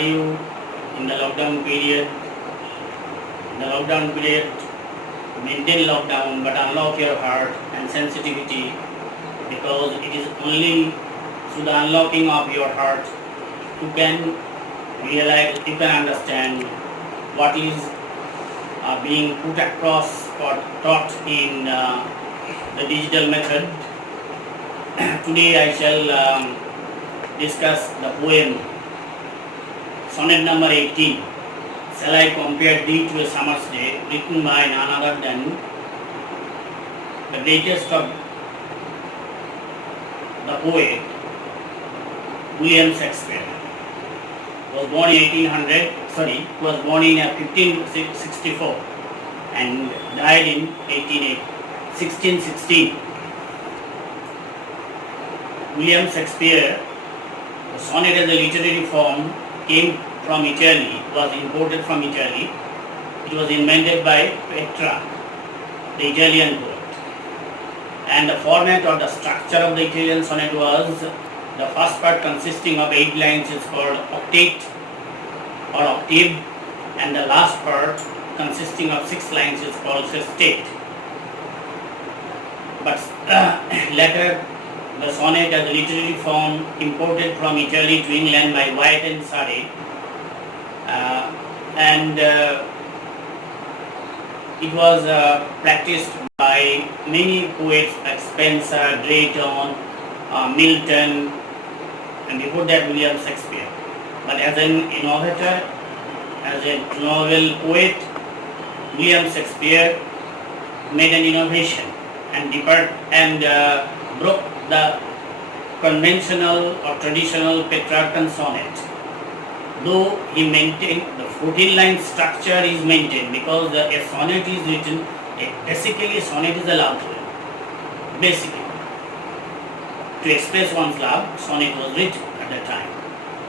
are you in the lockdown period? In the lockdown period, maintain lockdown but unlock your heart and sensitivity, because it is only through the unlocking of your heart you can realize, you can understand what is being put across or taught in the digital method. Today I shall discuss the poem sonnet number 18, Shall I Compare Thee to a Summer's Day, written by none other than the greatest of the poet, William Shakespeare. Was born in 1564 and died in 1616. William Shakespeare, the sonnet as a literary form came from Italy, was imported from Italy. It was invented by Petrarch, the Italian poet. And the format or the structure of the Italian sonnet was, the first part consisting of 8 lines is called octave or octave, and the last part consisting of 6 lines is called sestet. But later the sonnet as a literary form imported from Italy to England by Wyatt and Surrey, and it was practiced by many poets like Spenser, Drayton, Milton, and before that William Shakespeare. But as an innovator, as a novel poet, William Shakespeare made an innovation and broke the conventional or traditional Petrarchan sonnet. Though he maintained the 14-line structure is maintained, because a sonnet is written, basically a sonnet is a love poem. Basically, to express one's love, sonnet was written at that time.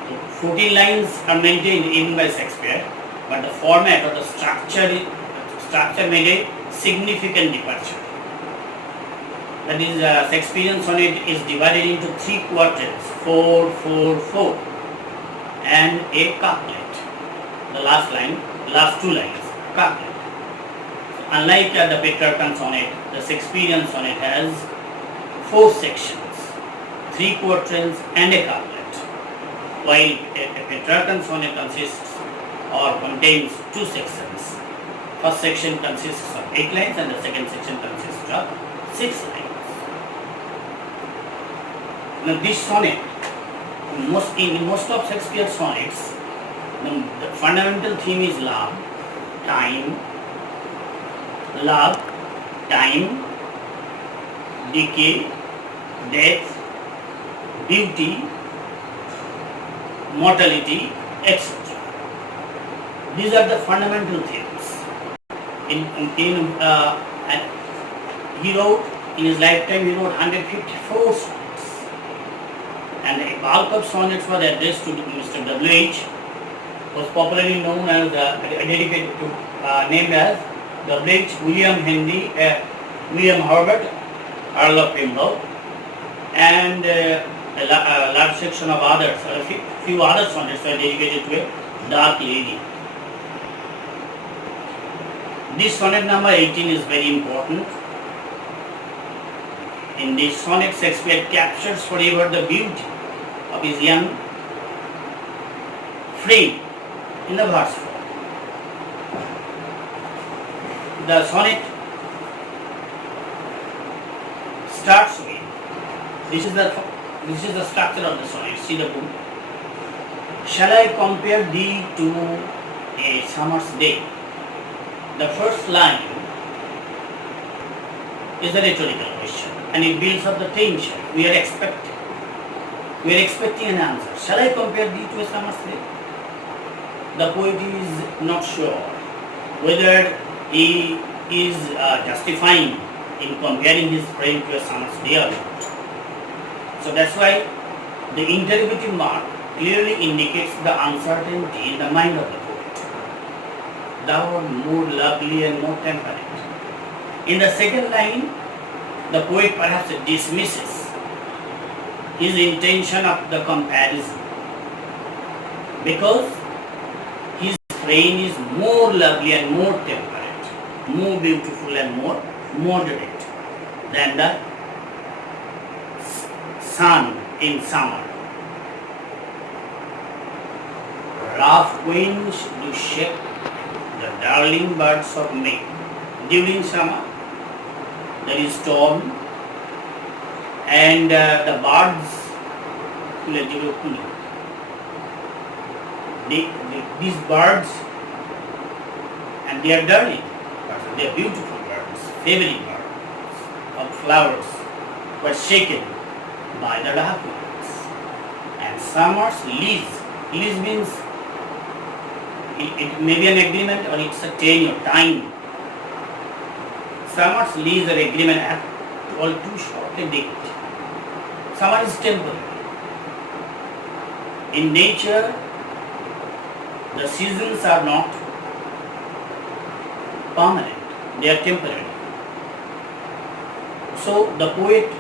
So 14 lines are maintained even by Shakespeare, but the format or the structure made a significant departure. That is, Shakespearean sonnet is divided into 3 quatrains, 4, 4, 4, and a couplet. The last 2 lines, couplet. So unlike the Petrarchan sonnet, the Shakespearean sonnet has 4 sections, 3 quatrains and a couplet, while a Petrarchan sonnet consists or contains 2 sections. First section consists of 8 lines and the second section consists of 6 lines. Now this sonnet, in most of Shakespeare's sonnets, the fundamental theme is love, time, decay, death, beauty, mortality, etc. These are the fundamental themes. He wrote, in his lifetime, he wrote 154 sonnets. And a bulk of sonnets were addressed to Mr. W.H., was popularly known as, named as W.H. William Herbert, Earl of Pembroke, and a large section of others, a few other sonnets were dedicated to a dark lady. This sonnet number 18 is very important. In this sonnet, Shakespeare captures forever the beauty of his young friend in the verse form. The sonnet starts with, this is the structure of the sonnet. See the book. Shall I compare thee to a summer's day? The first line is a rhetorical question, and it builds up the tension. We are expecting an answer. Shall I compare thee to a summer's day? The poet is not sure whether he is justifying in comparing his friend to a summer's day or not. So that's why the interrogative mark clearly indicates the uncertainty in the mind of the poet. Thou art more lovely and more temperate. In the second line, the poet perhaps dismisses his intention of the comparison, because rain is more lovely and more temperate, more beautiful and more moderate than the sun in summer. Rough winds do shake the darling birds of May. During summer, there is storm and the birds these birds, and they are darling birds, they are beautiful birds, favorite birds of flowers, were shaken by the rough winds. And summer's lease means it may be an agreement or it's a tenure, time. Summer's lease or agreement have all too short a date. Summer is temporary. In nature, the seasons are not permanent, they are temporary. So the poet,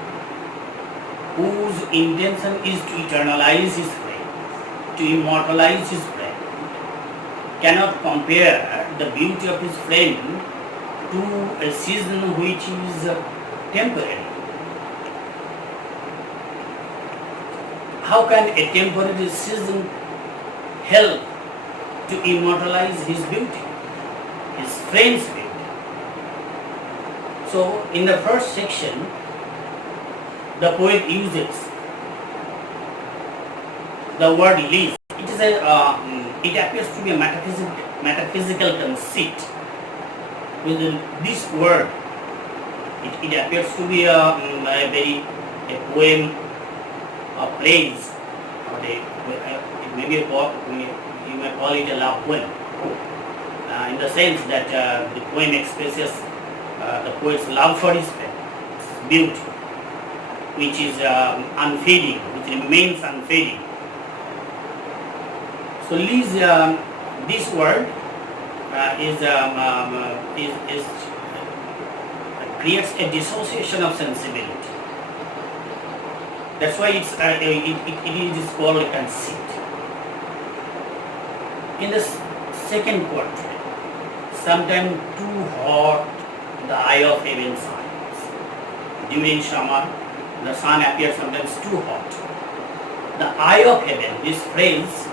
whose intention is to eternalize his friend, to immortalize his friend, cannot compare the beauty of his friend to a season which is temporary. How can a temporary season help to immortalize his beauty, his friend's beauty? So, in the first section, the poet uses the word lease. It appears to be a metaphysical conceit. With this word, it appears to be a poem, a praise, or it may be a poem, you may call it a love poem, in the sense that the poem expresses the poet's love for his friend, his beauty, which is unfading, which remains unfading. So lease, this word creates a dissociation of sensibility. That's why it is called a conceit. In the second portrait, sometimes too hot the eye of heaven shines. During summer, the sun appears sometimes too hot. The eye of heaven, this phrase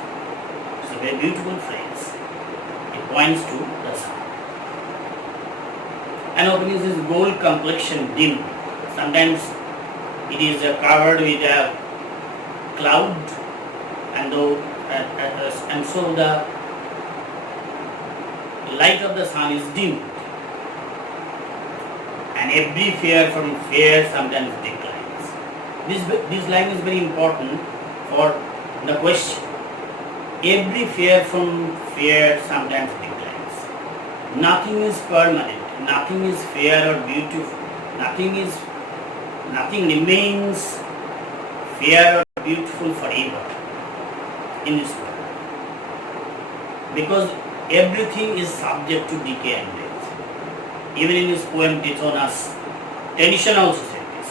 is a very beautiful phrase. It points to the sun. And opens his gold complexion dim. Sometimes it is covered with a cloud, and so the light of the sun is dimmed, and every fear from fear sometimes declines. This line is very important for the question. Every fear from fear sometimes declines. Nothing is permanent. Nothing is fair or beautiful. Nothing remains fair or beautiful forever in this world. Because everything is subject to decay and death. Even in his poem Tithonus, Tennyson also said this,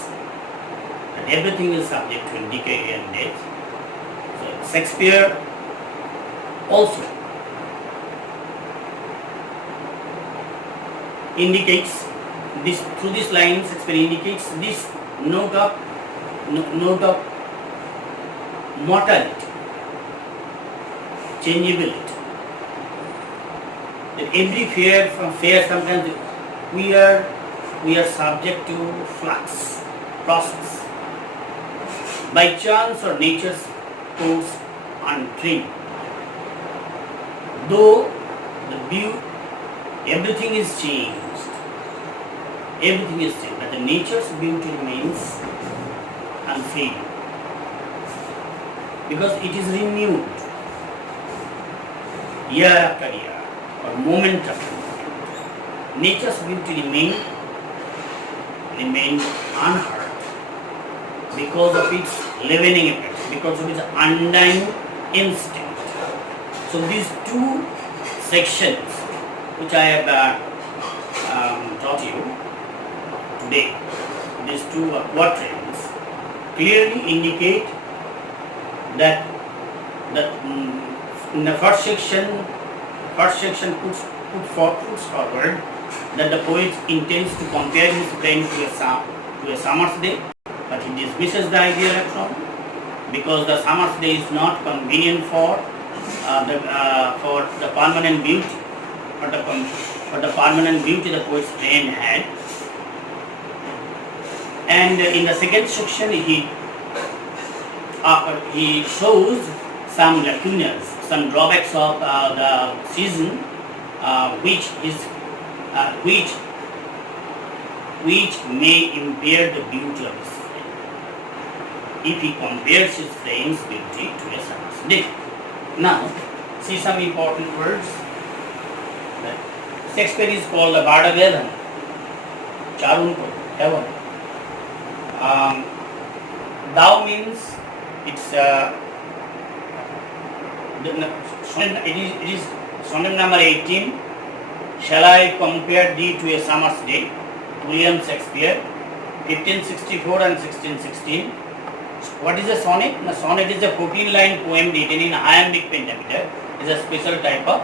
that everything is subject to decay and death. So Shakespeare also indicates this, through this line Shakespeare indicates this note of mortality, changeability. That every fear from fear sometimes we are subject to flux, process. By chance or nature's course untrimmed. Though everything is changed, but the nature's beauty remains unfading because it is renewed year after year or moment after moment. Nature's beauty remains unhurt because of its leavening effect, because of its undying instinct. So these two sections which I have taught you today, these two quatrains clearly indicate that in the first section first section puts forward that the poet intends to compare his brain to a summer's day, but he dismisses the idea later on because the summer's day is not convenient for the permanent beauty, for the permanent beauty the poet's brain had. And in the second section, he shows some lacunas, some drawbacks of the season, which may impair the beauty of his frame, if he compares his frame's beauty to a summer's day. Now, see some important words. Shakespeare is called the Bard of Heaven, Charun heaven. Thou means it's it is sonnet number 18. Shall I compare thee to a summer's day? William Shakespeare, 1564 and 1616. What is a sonnet? The sonnet is a 14-line poem written in iambic pentameter. It is a special type of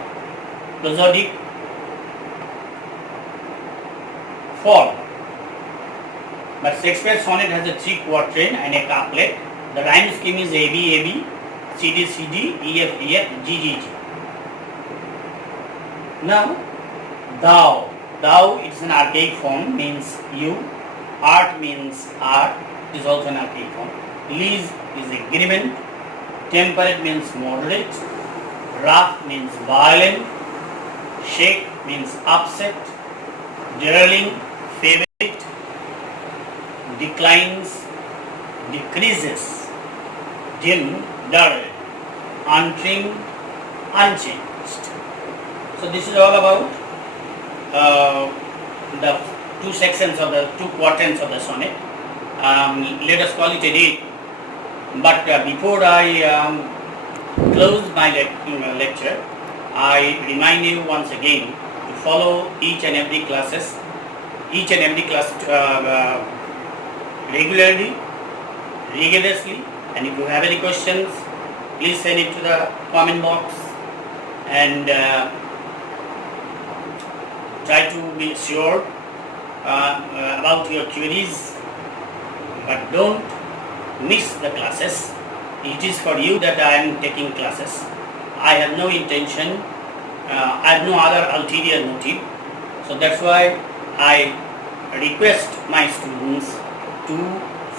prosodic form. But Shakespeare's sonnet has a 3-quatrain and a couplet. The rhyme scheme is AB, AB, CD, CD, EF, EF, G, G, G. Now, thou. Thou is an archaic form, means you. Art means art, is also an archaic form. Lease is agreement. Temperate means moderate. Rough means violent. Shake means upset. Derailing, favorite. Declines, decreases. Dim, dull. Untrimmed, unchanged. So this is all about the two sections of the 2 quatrains of the sonnet. Let us call it a day. But before I close my lecture, I remind you once again to follow each and every class regularly, rigorously, and if you have any questions, please send it to the comment box and try to be sure about your queries, but don't miss the classes. It is for you that I am taking classes. I have no intention, I have no other ulterior motive. So that's why I request my students to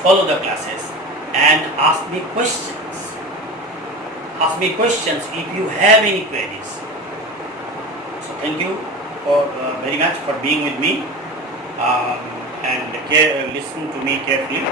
follow the classes and ask me questions. Ask me questions if you have any queries. So thank you for very much for being with me and listen to me carefully.